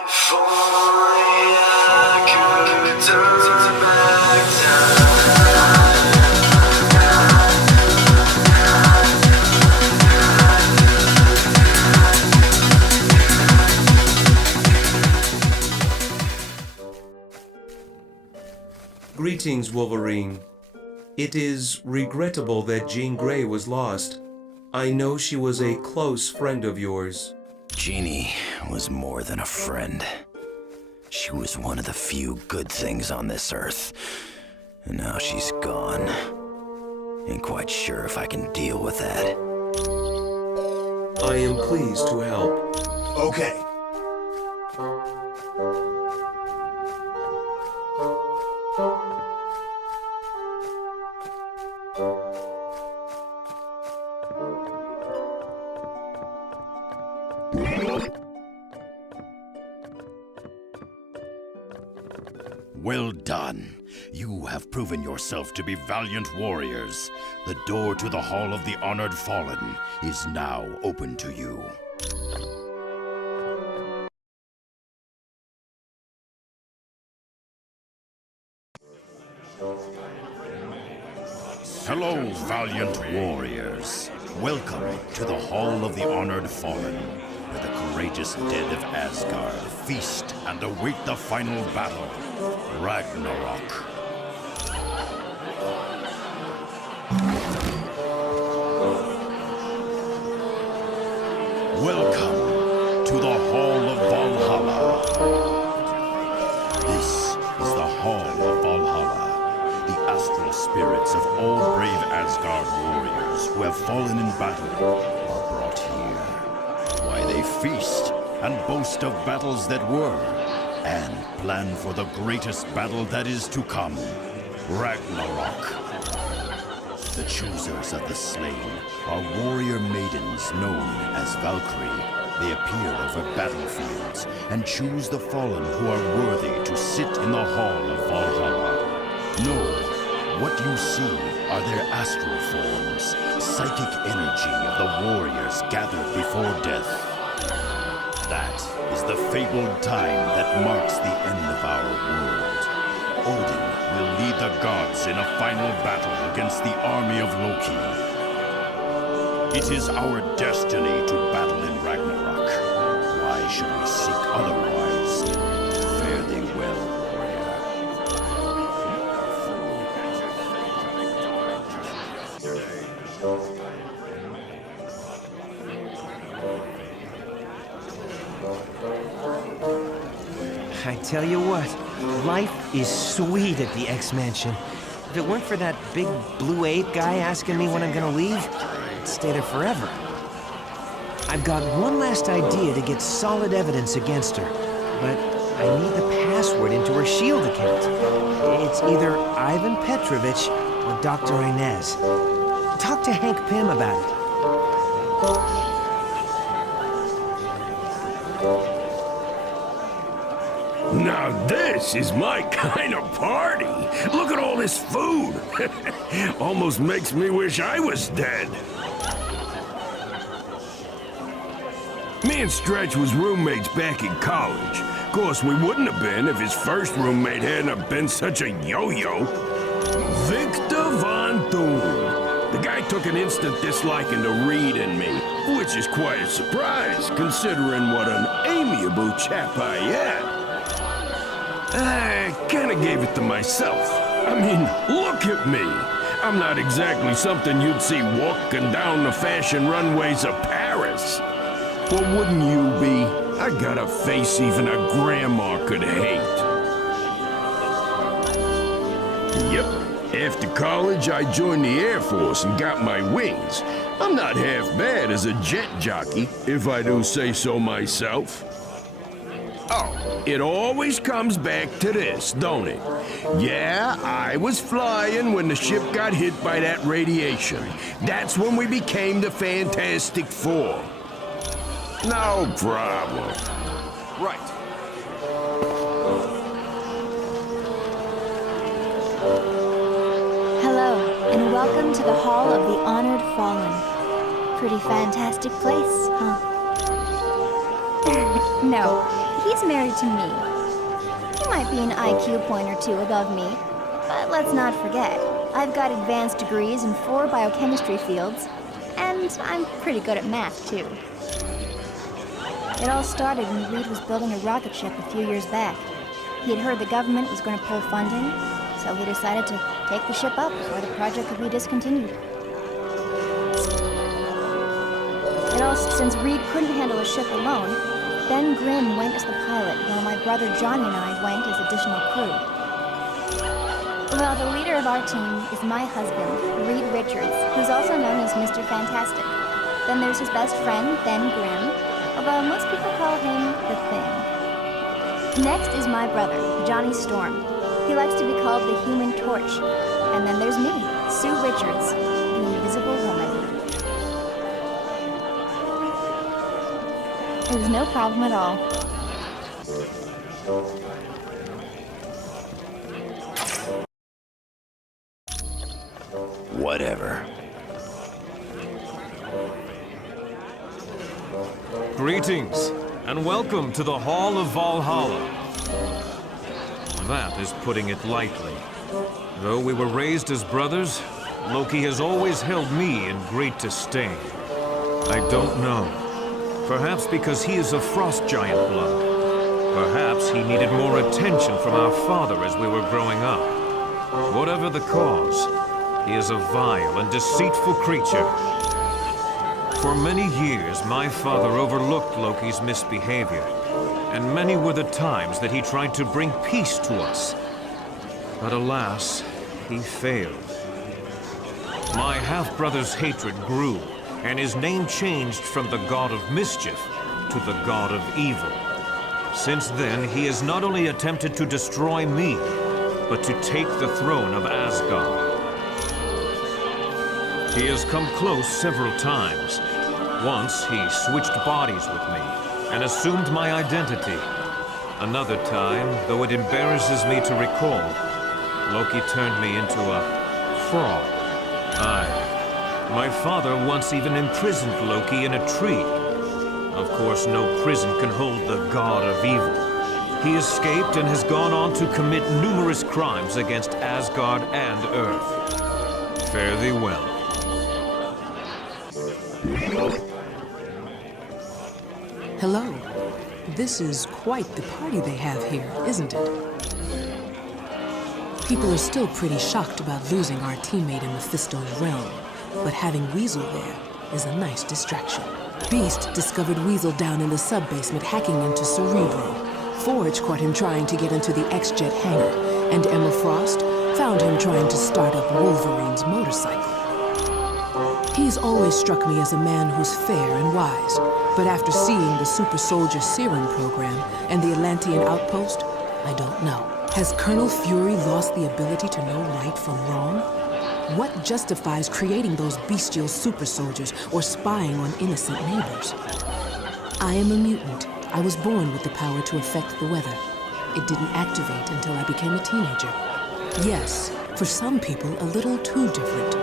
If only I could turn back time. Greetings, Wolverine. It is regrettable that Jean Grey was lost. I know she was a close friend of yours. Jeannie was more than a friend. She was one of the few good things on this earth. And now she's gone. Ain't quite sure if I can deal with that. I am pleased to help. Okay. Well done. You have proven yourself to be valiant warriors. The door to the Hall of the Honored Fallen is now open to you. Hello, valiant warriors. Welcome to the Hall of the Honored Fallen, where the courageous dead of Asgard feast and await the final battle, Ragnarok. Welcome to the Hall of Valhalla. This is the Hall of Valhalla. The astral spirits of all brave Asgard warriors who have fallen in battle are brought here. Why they feast and boast of battles that were, and plan for the greatest battle that is to come, Ragnarok. The choosers of the slain are warrior maidens known as Valkyrie. They appear over battlefields and choose the fallen who are worthy to sit in the Hall of Valhalla. No, what you see are their astral forms, psychic energy of the warriors gathered before death. That is the fabled time that marks the end of our world. Odin will lead the gods in a final battle against the army of Loki. It is our destiny to battle in Ragnarok. Why should we seek otherwise? Fare thee well, warrior. I tell you what, life is sweet at the X-Mansion. If it weren't for that big blue ape guy asking me when I'm gonna leave, I'd stay there forever. I've got one last idea to get solid evidence against her, but I need the password into her S.H.I.E.L.D. account. It's either Ivan Petrovich or Dr. Inez. Talk to Hank Pym about it. Now this is my kind of party. Look at all this food. Almost makes me wish I was dead. Me and Stretch was roommates back in college. Of course, we wouldn't have been if his first roommate hadn't have been such a yo-yo. Victor Von Thun. The guy took an instant disliking to Reed and me, which is quite a surprise, considering what an amiable chap I am. I kinda gave it to myself. I mean, look at me. I'm not exactly something you'd see walking down the fashion runways of Paris. But wouldn't you be? I got a face even a grandma could hate. Yep. After college, I joined the Air Force and got my wings. I'm not half bad as a jet jockey, if I do say so myself. Oh, it always comes back to this, don't it? Yeah, I was flying when the ship got hit by that radiation. That's when we became the Fantastic Four. No problem. Right. Hello, and welcome to the Hall of the Honored Fallen. Pretty fantastic place, huh? No, He's married to me. He might be an IQ point or two above me, but let's not forget, I've got advanced degrees in 4 biochemistry fields, and I'm pretty good at math, too. It all started when Reed was building a rocket ship a few years back. He had heard the government was going to pull funding, so he decided to take the ship up before the project could be discontinued. Since Reed couldn't handle a ship alone, Ben Grimm went as the pilot, while my brother Johnny and I went as additional crew. Well, the leader of our team is my husband, Reed Richards, who's also known as Mr. Fantastic. Then there's his best friend, Ben Grimm, although most people call him The Thing. Next is my brother, Johnny Storm. He likes to be called the Human Torch. And then there's me, Sue Richards, the Invisible Woman. It was no problem at all. Whatever. Greetings, and welcome to the Hall of Valhalla. That is putting it lightly. Though we were raised as brothers, Loki has always held me in great disdain. I don't know. Perhaps because he is of frost giant blood. Perhaps he needed more attention from our father as we were growing up. Whatever the cause, he is a vile and deceitful creature. For many years, my father overlooked Loki's misbehavior, and many were the times that he tried to bring peace to us. But alas, he failed. My half-brother's hatred grew, and his name changed from the god of mischief to the god of evil. Since then, he has not only attempted to destroy me, but to take the throne of Asgard. He has come close several times. Once, he switched bodies with me and assumed my identity. Another time, though it embarrasses me to recall, Loki turned me into a frog. My father once even imprisoned Loki in a tree. Of course, no prison can hold the god of evil. He escaped and has gone on to commit numerous crimes against Asgard and Earth. Fare thee well. Hello. This is quite the party they have here, isn't it? People are still pretty shocked about losing our teammate in Mephisto's realm, but having Weasel there is a nice distraction. Beast discovered Weasel down in the sub-basement hacking into Cerebro. Forge caught him trying to get into the X-Jet hangar, and Emma Frost found him trying to start up Wolverine's motorcycle. He's always struck me as a man who's fair and wise, but after seeing the Super Soldier Serum program and the Atlantean outpost, I don't know. Has Colonel Fury lost the ability to know right from wrong? What justifies creating those bestial super soldiers or spying on innocent neighbors? I am a mutant. I was born with the power to affect the weather. It didn't activate until I became a teenager. Yes, for some people, a little too different.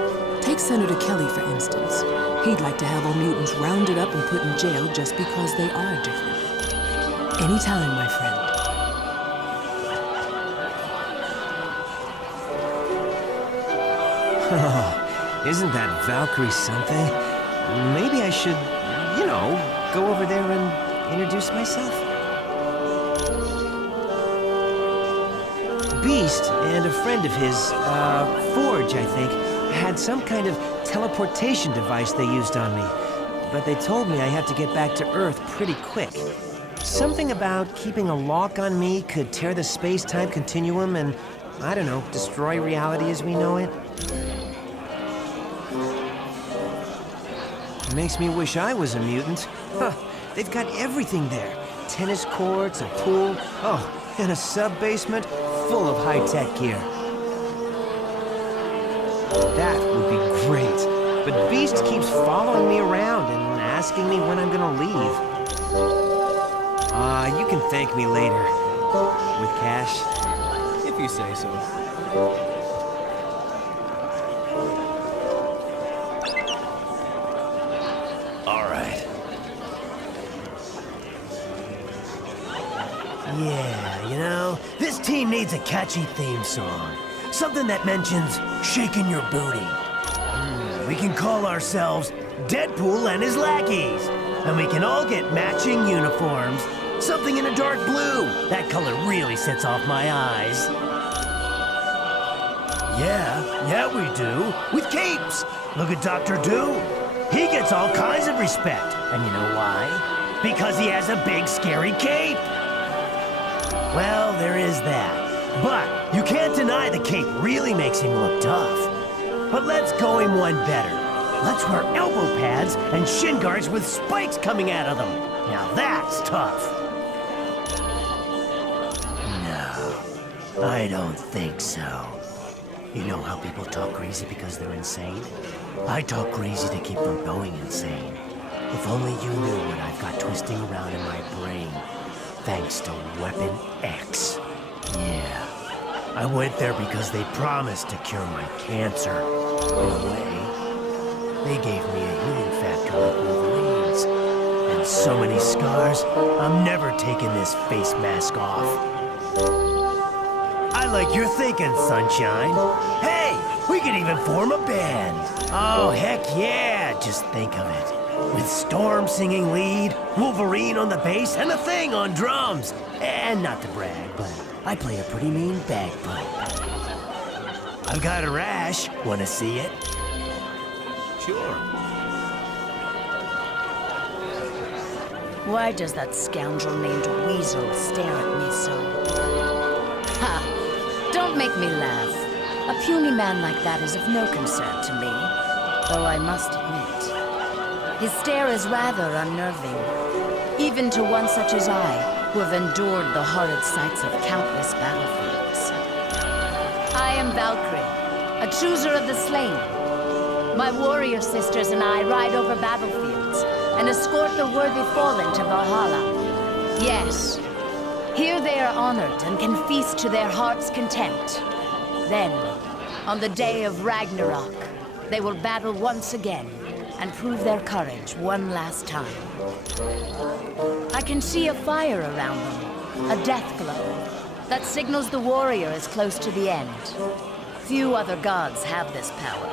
Take Senator Kelly, for instance. He'd like to have all mutants rounded up and put in jail just because they are different. Anytime, my friend. Oh, isn't that Valkyrie something? Maybe I should, go over there and introduce myself. Beast and a friend of his, Forge, I think, had some kind of teleportation device they used on me. But they told me I had to get back to Earth pretty quick. Something about keeping a lock on me could tear the space-time continuum and, I don't know, destroy reality as we know it. Makes me wish I was a mutant. Huh, they've got everything there. Tennis courts, a pool, and a sub-basement full of high-tech gear. That would be great. But Beast keeps following me around and asking me when I'm gonna leave. You can thank me later. With cash. If you say so. Yeah, you know, this team needs a catchy theme song. Something that mentions shaking your booty. We can call ourselves Deadpool and his lackeys. And we can all get matching uniforms. Something in a dark blue. That color really sets off my eyes. Yeah, we do. With capes. Look at Dr. Doom. He gets all kinds of respect. And you know why? Because he has a big, scary cape. Well, there is that. But you can't deny the cape really makes him look tough. But let's go him one better. Let's wear elbow pads and shin guards with spikes coming out of them. Now that's tough. No, I don't think so. You know how people talk crazy because they're insane? I talk crazy to keep them going insane. If only you knew what I've got twisting around in my brain, thanks to Weapon X. Yeah, I went there because they promised to cure my cancer. In a way, they gave me a healing factor like Wolverine's. And so many scars, I'm never taking this face mask off. I like your thinking, Sunshine. Hey, we could even form a band. Oh, heck yeah, just think of it. With Storm singing lead, Wolverine on the bass, and a thing on drums. And not to brag, but I play a pretty mean bagpipe. I've got a rash. Wanna see it? Sure. Why does that scoundrel named Weasel stare at me so? Ha! Don't make me laugh. A puny man like that is of no concern to me, though I must admit, his stare is rather unnerving, even to one such as I, who have endured the horrid sights of countless battlefields. I am Valkyrie, a chooser of the slain. My warrior sisters and I ride over battlefields and escort the worthy fallen to Valhalla. Yes, here they are honored and can feast to their heart's content. Then, on the day of Ragnarok, they will battle once again and prove their courage one last time. I can see a fire around them, a death glow, that signals the warrior is close to the end. Few other gods have this power.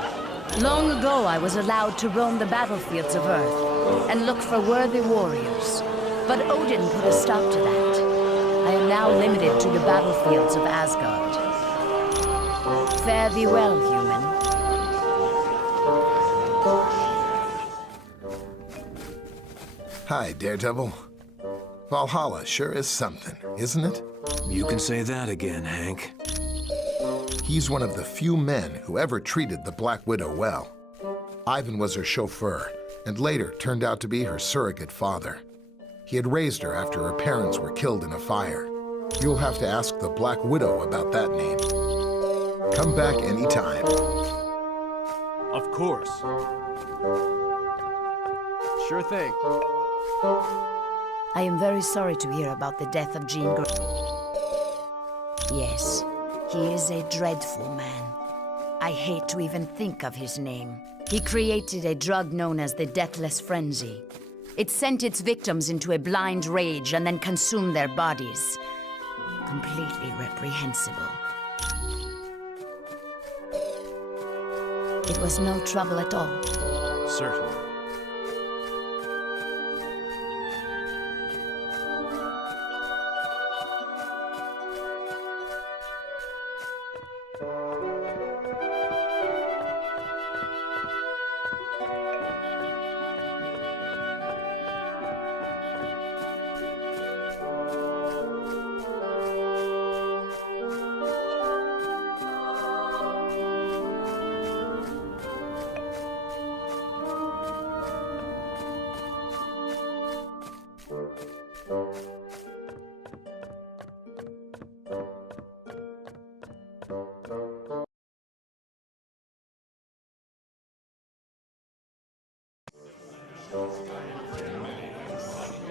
Long ago, I was allowed to roam the battlefields of Earth and look for worthy warriors, but Odin put a stop to that. I am now limited to the battlefields of Asgard. Fare thee well, human. Hi, Daredevil. Valhalla sure is something, isn't it? You can say that again, Hank. He's one of the few men who ever treated the Black Widow well. Ivan was her chauffeur, and later turned out to be her surrogate father. He had raised her after her parents were killed in a fire. You'll have to ask the Black Widow about that name. Come back anytime. Of course. Sure thing. I am very sorry to hear about the death of Jean Grey. Yes, he is a dreadful man. I hate to even think of his name. He created a drug known as the Deathless Frenzy. It sent its victims into a blind rage and then consumed their bodies. Completely reprehensible. It was no trouble at all. Certainly.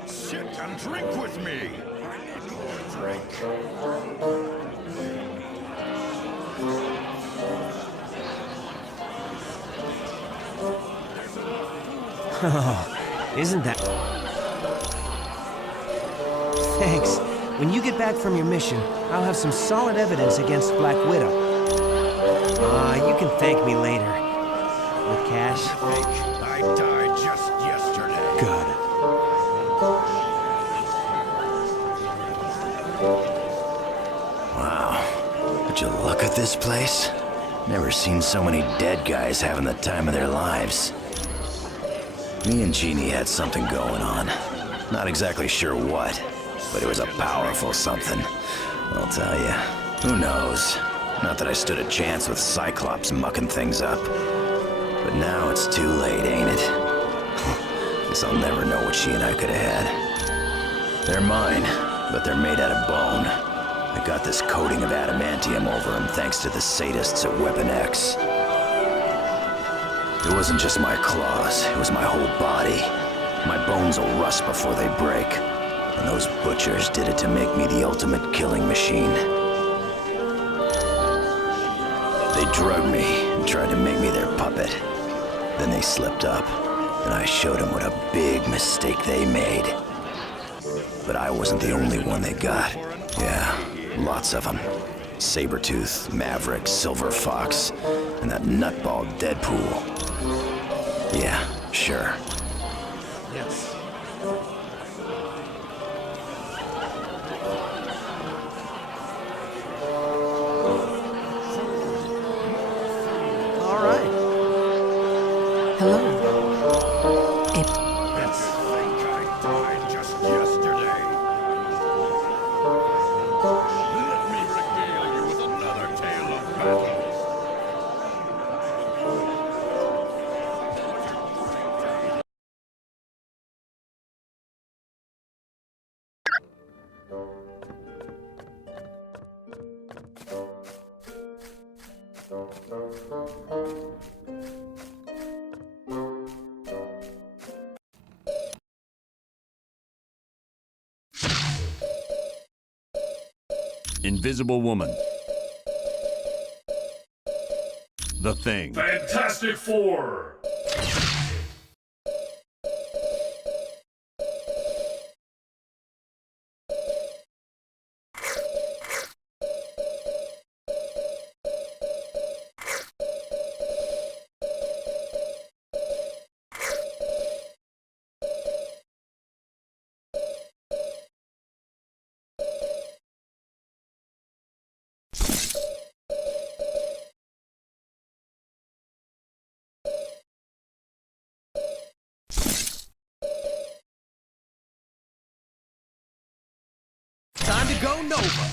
Sit and drink with me. I need more drink. Oh, isn't that... Thanks. When you get back from your mission, I'll have some solid evidence against Black Widow. You can thank me later. With cash. I died just yesterday. Got it. Wow. Would you look at this place? Never seen so many dead guys having the time of their lives. Me and Jeannie had something going on. Not exactly sure what, but it was a powerful something. I'll tell you. Who knows? Not that I stood a chance with Cyclops mucking things up. But now it's too late, ain't it? Guess I'll never know what she and I could have had. They're mine, but they're made out of bone. I got this coating of adamantium over them thanks to the sadists at Weapon X. It wasn't just my claws, it was my whole body. My bones will rust before they break. And those butchers did it to make me the ultimate killing machine. They drugged me and tried to make me their puppet. Then they slipped up, and I showed them what a big mistake they made. But I wasn't the only one they got. Yeah, lots of them. Sabretooth, Maverick, Silver Fox, and that nutball Deadpool. Yeah, sure. Yes. All right. Hello. Yes. I died just yesterday. Let me regale you with another tale of battle. Invisible Woman. The Thing. Fantastic Four! Time to go Nova!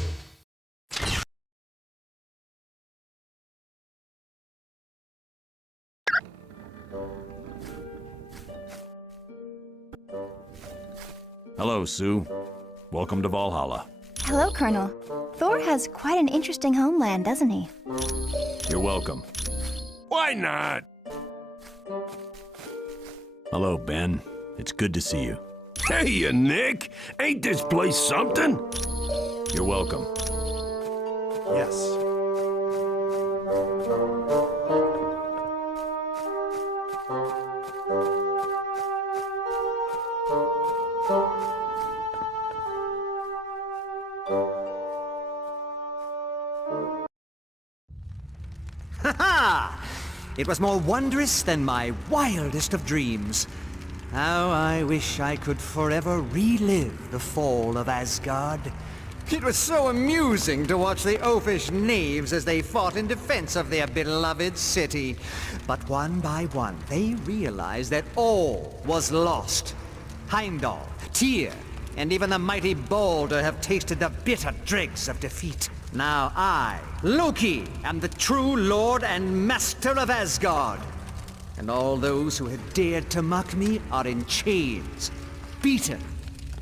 Hello, Sue. Welcome to Valhalla. Hello, Colonel. Thor has quite an interesting homeland, doesn't he? You're welcome. Why not? Hello, Ben. It's good to see you. Hey, Nick. Ain't this place something? You're welcome. Yes. Ha-ha! It was more wondrous than my wildest of dreams. How I wish I could forever relive the fall of Asgard. It was so amusing to watch the oafish knaves as they fought in defense of their beloved city. But one by one, they realized that all was lost. Heimdall, Tyr, and even the mighty Balder have tasted the bitter dregs of defeat. Now I, Loki, am the true lord and master of Asgard. And all those who had dared to mock me are in chains, beaten,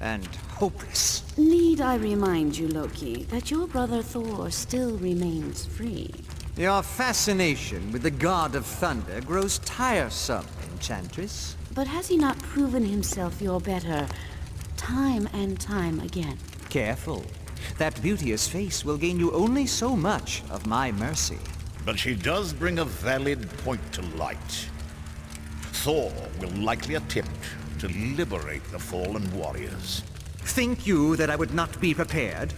and hopeless. Need I remind you, Loki, that your brother Thor still remains free? Your fascination with the god of thunder grows tiresome, Enchantress. But has he not proven himself your better time and time again? Careful. That beauteous face will gain you only so much of my mercy. But she does bring a valid point to light. Thor will likely attempt to liberate the fallen warriors. Think you that I would not be prepared?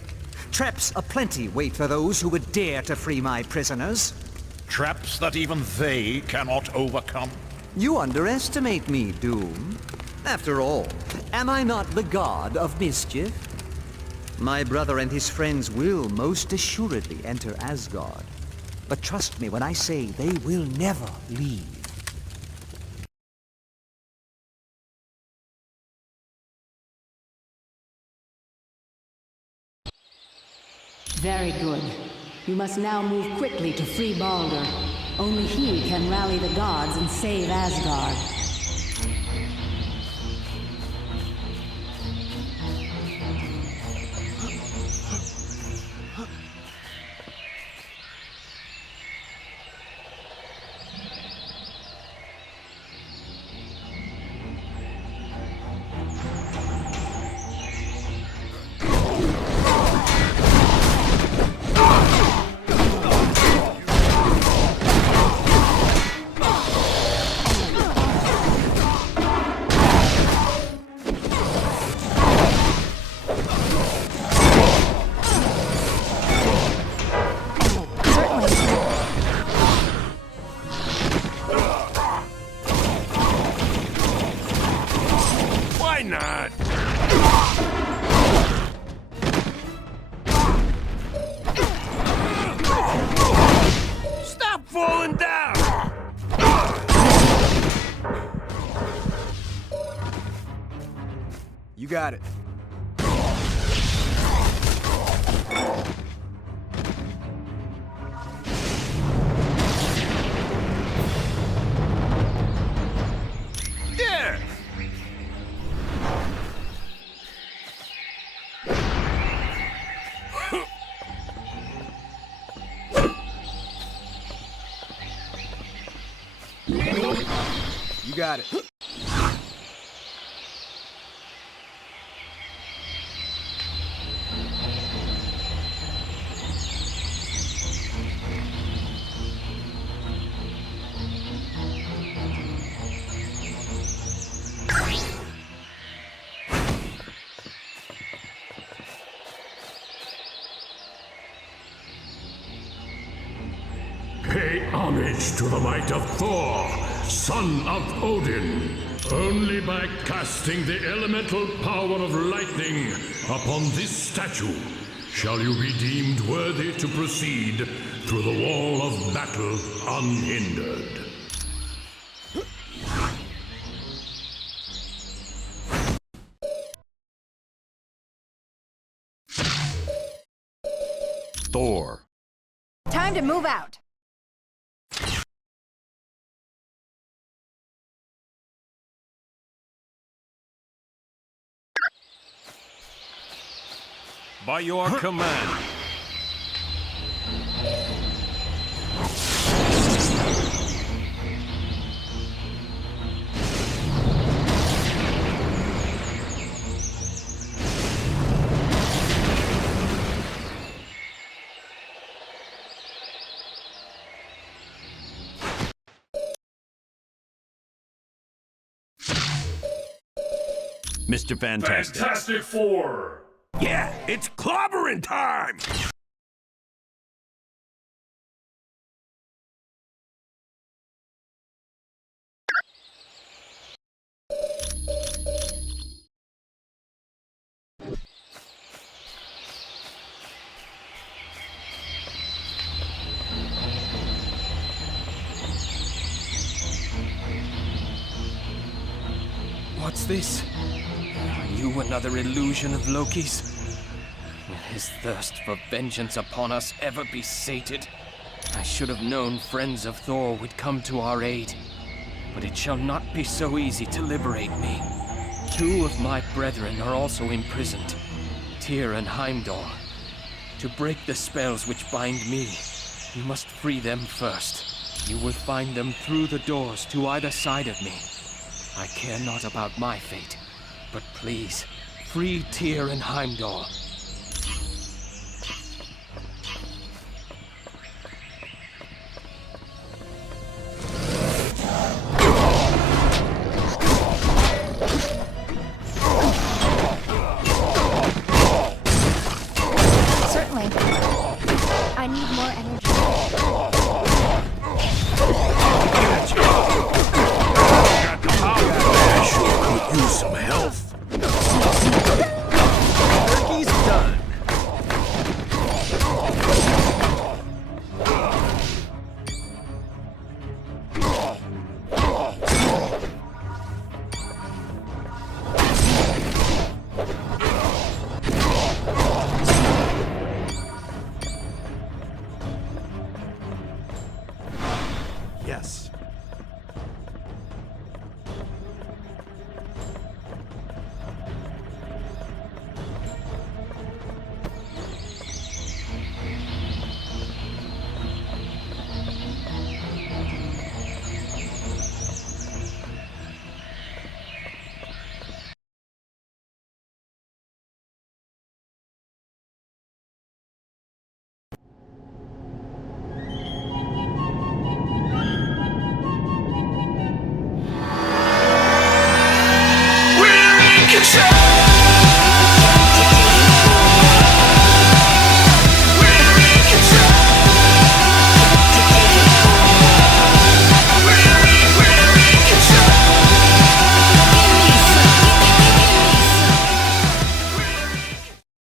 Traps aplenty wait for those who would dare to free my prisoners. Traps that even they cannot overcome? You underestimate me, Doom. After all, am I not the god of mischief? My brother and his friends will most assuredly enter Asgard. But trust me when I say they will never leave. Very good. You must now move quickly to free Baldur. Only he can rally the gods and save Asgard. Why not? Stop falling down! You got it. There! You got it. Pay homage to the might of Thor, son of Odin. Only by casting the elemental power of lightning upon this statue shall you be deemed worthy to proceed through the wall of battle unhindered. Thor. Time to move out. By your command. Mr. Fantastic. Fantastic Four! Yeah, it's clobbering time! What's this? Are you another illusion of Loki's? Will his thirst for vengeance upon us ever be sated? I should have known friends of Thor would come to our aid. But it shall not be so easy to liberate me. 2 of my brethren are also imprisoned, Tyr and Heimdall. To break the spells which bind me, you must free them first. You will find them through the doors to either side of me. I care not about my fate, but please, free Tyr and Heimdall. going. I need more energy. I sure could use some health.